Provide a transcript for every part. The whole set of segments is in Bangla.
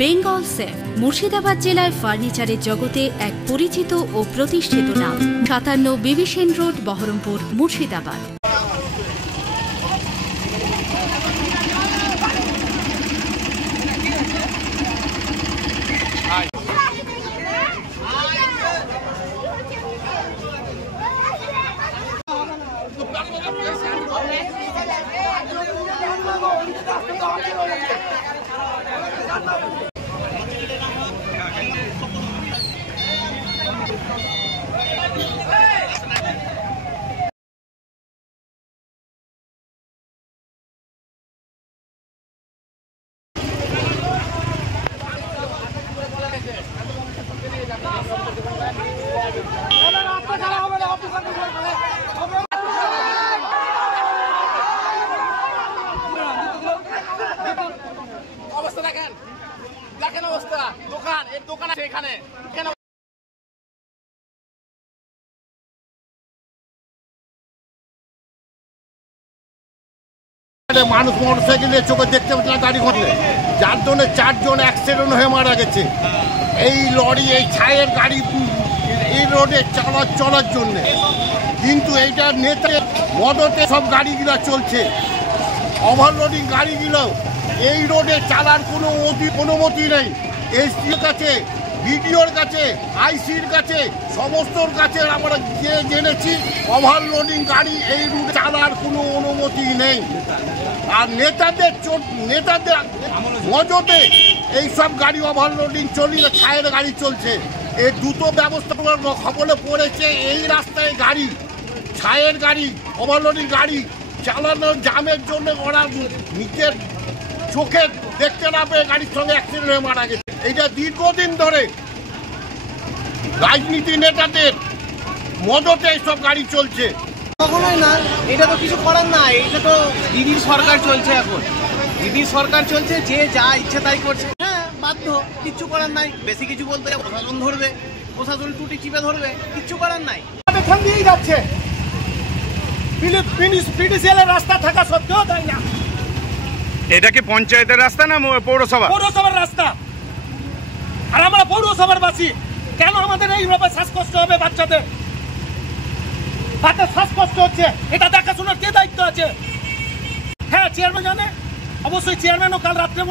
বেঙ্গল সেফ মুর্শিদাবাদ জেলায় ফার্নিচারের জগতে এক পরিচিত ও প্রতিষ্ঠিত নাম। 57 বিবি সেন রোড, বহরমপুর, মুর্শিদাবাদ। দেখেন অবস্থা, দোকান এর দোকান আছে এখানে। মানুষ মোটরসাইকেলে চোখে দেখতে পাচ্ছে না গাড়ি ঘটলে, যার জন্য 4 জন অ্যাক্সিডেন্ট হয়ে মারা গেছে। এই লরি, এই ছায়ের গাড়ি এই রোডে চলার জন্য, কিন্তু এইটা নেতা মদতে সব গাড়িগুলো চলছে। ওভারলোডিং গাড়িগুলো এই রোডে চালার কোনো অনুমতি নেই। এসডির কাছে, বিডিওর কাছে, আইসির কাছে, সমস্তর কাছে আমরা জেনেছি ওভারলোডিং গাড়ি এই রুটে চালার কোনো অনুমতি নেই। আর নেতাদের মজতে এইসব গাড়ি ওভারলোডিং চলিয়ে ছায়ের গাড়ি চলছে। এই দ্রুত ব্যবস্থা খবরে পড়েছে এই রাস্তায় গাড়ি, ছায়ের গাড়ি, ওভারলোডিং গাড়ি চালানোর জামের জন্য ওরা নিজের চোখে দেখতে না পেয়ে গাড়ির সঙ্গে অ্যাক্সিডেন্ট হয়ে মারা গেছে। এইটা দীর্ঘদিন ধরে রাজনীতি নেতাদের মদতে এইসব গাড়ি চলছে। কখনোই না, এটা তো কিছু করার না। এটা তো দিদির সরকার চলছে, এখন দিদির সরকার চলছে, যে যা ইচ্ছে তাই করছে। হ্যাঁ, বাধ্য, কিচ্ছু করার নাই। বেশি কিছু বলতে প্রশাসন ধরবে, প্রশাসন টুটি চিপে ধরবে, কিচ্ছু করার নাই। এখান দিয়েই যাচ্ছে, পিডিসিএলের রাস্তা থাকা সত্ত্বেও তাই না। এটা কি পঞ্চায়েতের রাস্তা না পৌরসভা? পৌরসভার রাস্তা। আর আমরা পৌরসভার বাসী, কেন আমাদের এইভাবে শ্বাসকষ্ট হবে? বাচ্চাদের হাতে শ্বাসকষ্ট হচ্ছে, এটা দেখাশোনার কে দায়িত্ব আছে? হ্যাঁ, চেয়ারম্যান জানে, অবশ্যই চেয়ারম্যানও কাল রাত্রে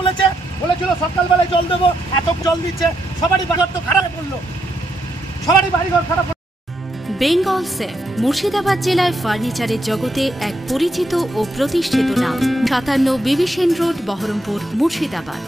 বলেছিল সকালবেলায় জল দেবো, এত জল দিচ্ছে। সবারই বাড়িঘর তো খারাপ বললো, সবারই বাড়িঘর খারাপ। বেঙ্গল সেফ মুর্শিদাবাদ জেলায় ফার্নিচারের জগতে এক পরিচিত ও প্রতিষ্ঠিত নাম। 57 বিবি সেন রোড, বহরমপুর, মুর্শিদাবাদ।